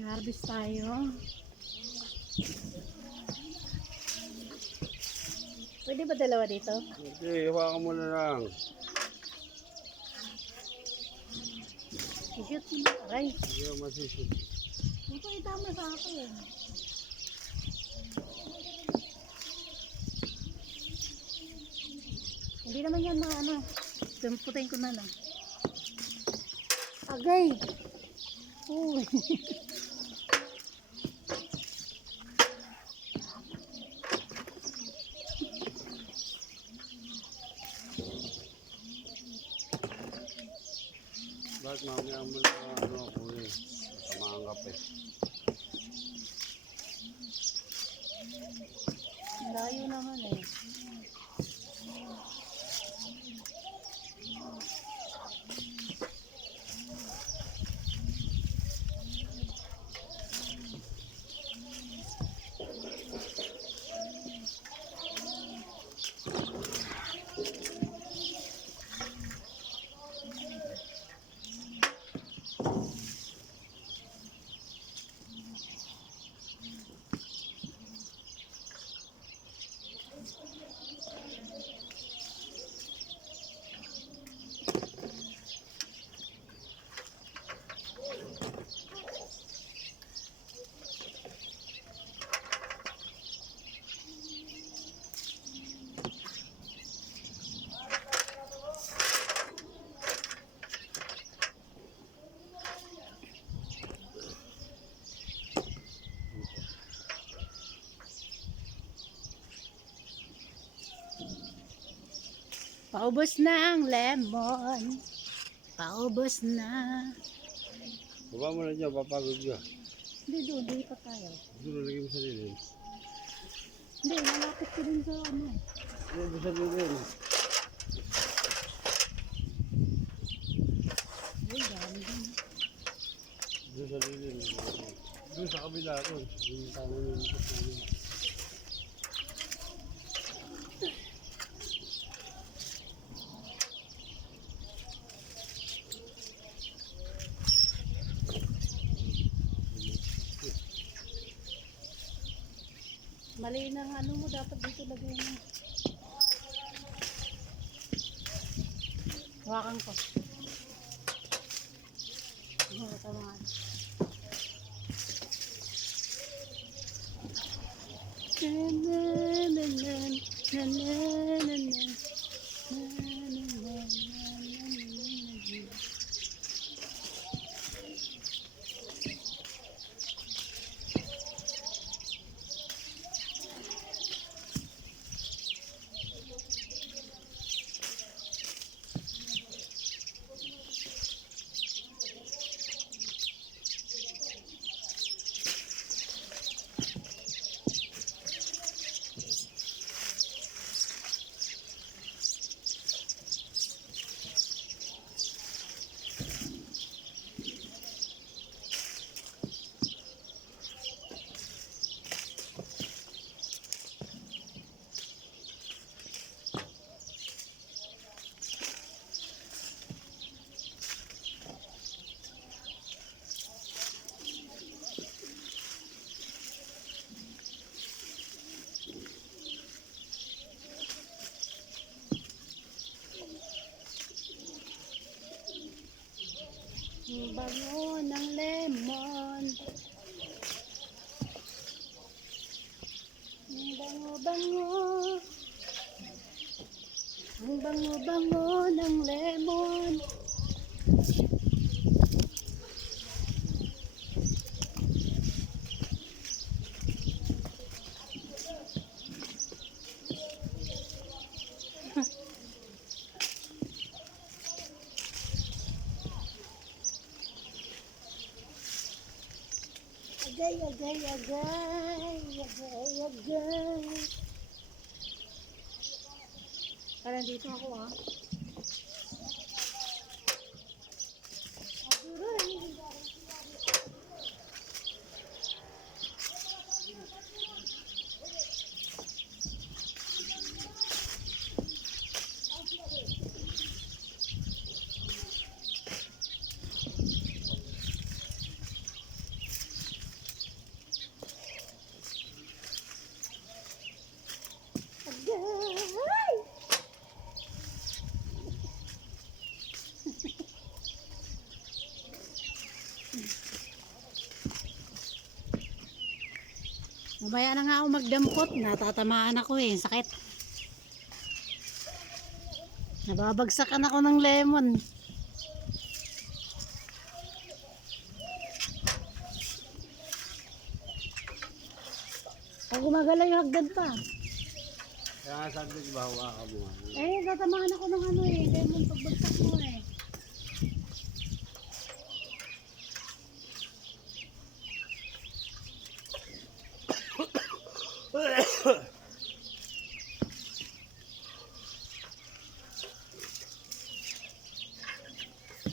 Harvest tayo. Pwede ba dalawa dito? Hindi, hawakan mo na lang. I-shoot mo na. Aray. Hindi mo masisip. Ito itama sa akin. Hindi naman yan mga ano. Putayin ko na lang. Agay! Uy! Bakit mamaya mo na ano ako eh. Kamangap eh. Layo naman eh. Paubos na ang lemon. Paubos na. Baba mo na dyan, papagod ka. Hindi doon, hindi pa tayo. Doon na lagay mo sa lilim. Hindi, malapit ko din sa ano. Doon mo sa lilim. Ayun, dami din. Doon sa lilim. Doon sa kabila doon. Yung tama yung likod namin. Mali ng ano mo, dapat dito lagay mo. Hawakan ko. Ito mga ano. Ang bango ng lemon. Ang bango-bango. Ang bango-bango ng lemon. Agay, agay, agay, agay, agay. Parang dito ako ah. Aduray. Mamaya na nga ako magdampot. Natatamaan ako eh. Sakit. Nababagsakan ako ng lemon. Pag gumagalaw yung hagdan pa. Kaya nga sabi ko, diba, hawakan mo. Eh, tatamaan ako ng ano eh. Lemon pagbagsak mo eh.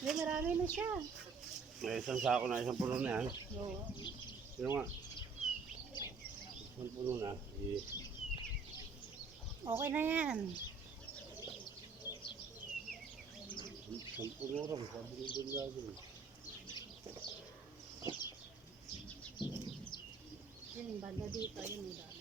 Eh, marami na siya. May isang sako na, isang puno na yan. Oo. Sino nga? Isang puno na. Okay na yan. Isang puno rin, sabi ni Don Lado. Yun, banda dito. Yun, ang dami.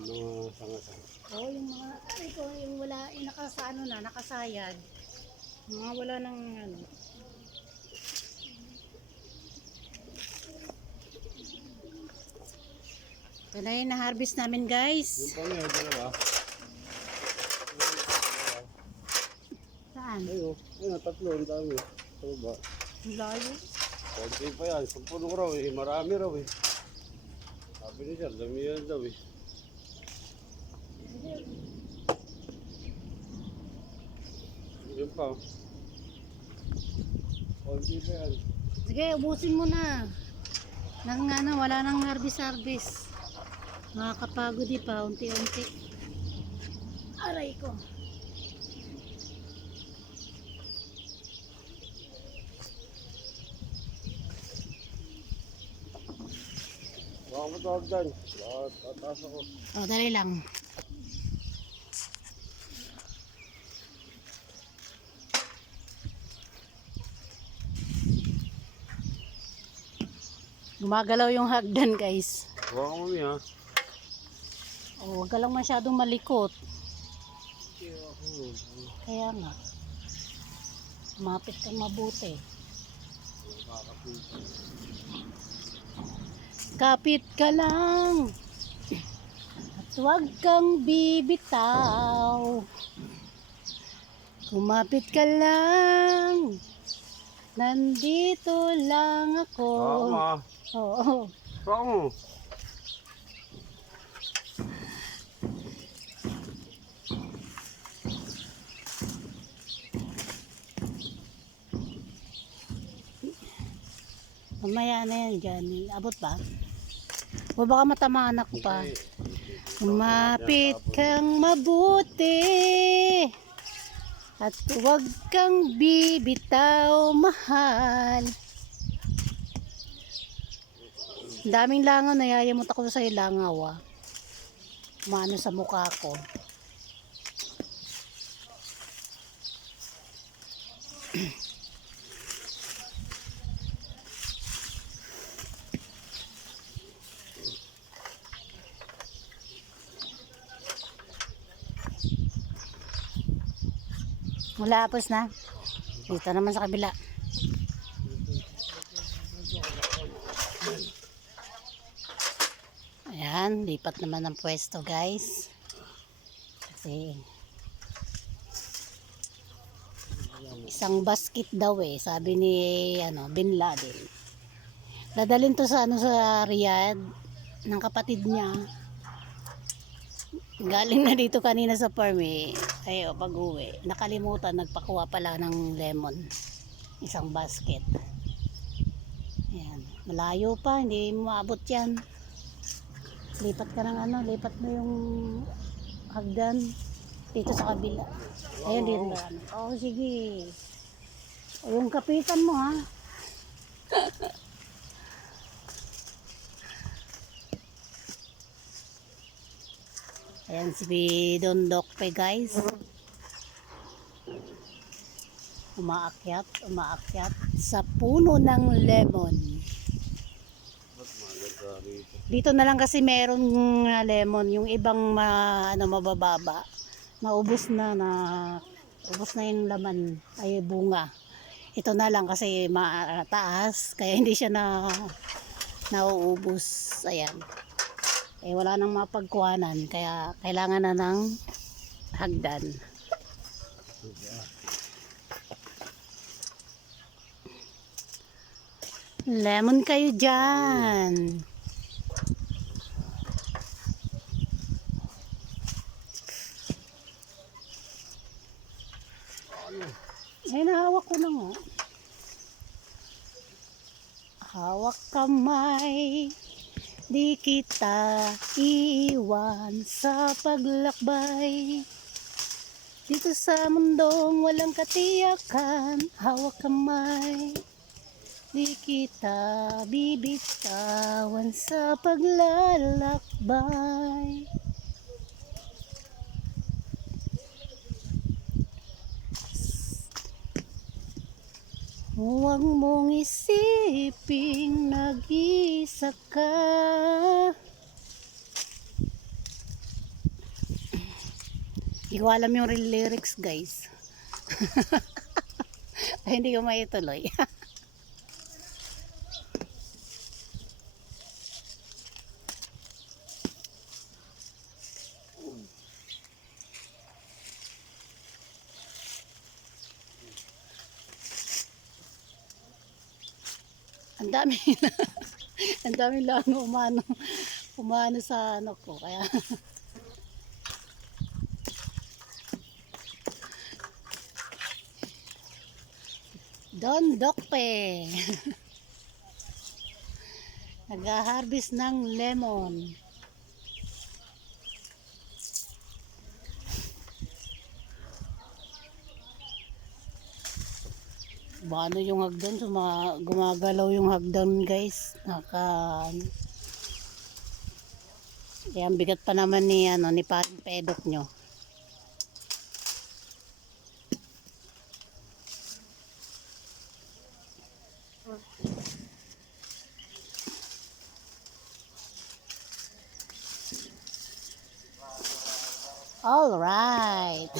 Ano sanga-sanga? Oo, yung mga, ito, yung wala, yung nakasano na, nakasayad. Mga wala ng ano. Ito na yung na-harvest namin, guys. Yung pang yun, dalawa. Saan? Ayun, ayun, tatlo, ang dami. Ito ba? Ang layo. Konti pa yan, isang puno raw eh, marami raw eh. Sabi ni Sir, dami yan daw eh. Yun pa. Konti pa yan. Sige, ubusin mo na. Nang ano, wala nang harvest. Makakapagod di pa, unti-unti. Aray ko. Baka mo tawag dyan. Tataas ako. O, dali lang. Gumagalaw yung hagdan, guys. Baka mo ha. O, huwag ka lang masyadong malikot. Kaya nga. Mapit kang mabuti. Kapit ka lang. At huwag kang bibitaw. Kumapit ka lang. Nandito lang ako. Tama. Oo. Baka mo. Mamaya na yan dyan. Abot ba? O baka matamaan ako pa. Kumapit kang mabuti. At huwag kang bibitaw, mahal. Daming langaw, nayayamot ako sa langaw ah. Maano sa mukha ko. Mulapos na. Dito naman sa kabila. Ayan, lipat naman ng pwesto, guys. Kasi isang basket daw eh, sabi ni Bin Laden. Dadalhin to sa sa Riyadh ng kapatid niya. Galing na dito kanina sa farm eh. Ay, pag-uwi. Nakalimutan, nagpakuha pala ng lemon. Isang basket. Ayan. Malayo pa, hindi mo maabot yan. Lipat ka ng lipat mo yung hagdan dito sa kabila. Ayun, dito na. Oh, sige. O, yung kapitan mo ha. Ayan si Don Dokpe, guys. Umaakyat sa puno ng lemon. Grabe ito. Dito na lang kasi meron lemon, yung ibang mabababa. Ubos na yung laman ay bunga. Ito na lang kasi mataas kaya hindi siya nauubos. Ayan. Eh wala nang mapagkuhanan kaya kailangan na ng hagdan. Lemon kayo dyan. Ay, nahawak ko na nga. Hawak kamay, di kita iiwan sa paglakbay. Dito sa mundong walang katiyakan, hawak kamay, di kita bibitawan sa paglalakbay. Huwag mong isiping nag-isa ka. Hindi ko alam yung lyrics, guys. Ay, hindi ko maituloy. Ang dami ang dami lang umano sa ano ko kaya Don Dokpe nag-harvest ng lemon. Paano yung hagdan? Gumagalaw yung hagdan, guys. Kaya ang bigat pa naman ni parang pedok nyo. All right.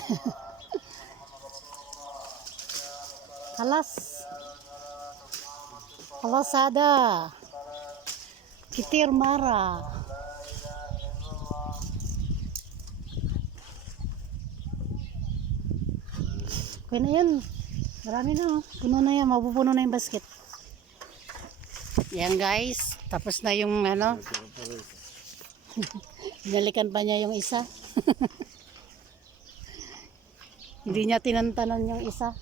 Kalasada. Kitir Mara. Kaya na yan. Marami na. Puno na yan. Mapupuno na yung basket. Yan, guys. Tapos na yung Binalikan pa niya yung isa. Hindi niya tinantanan yung isa.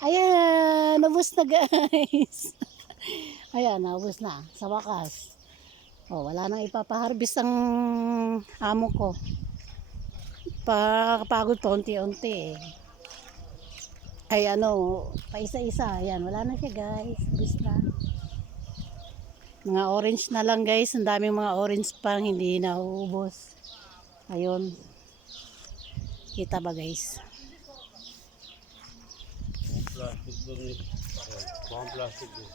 Ayan, nabus na, guys. Ayan, nabus na sa wakas. Oh, wala nang ipapaharbis ang amo ko. Pakapagod pa unti-unti eh. Ay pa isa-isa. Ayan, wala na siya, guys. Nabus na. Mga orange na lang, guys. Ang daming mga orange pang hindi nauubos. Ayun. Kita ba, guys? Plastic doon eh. Plastic doon.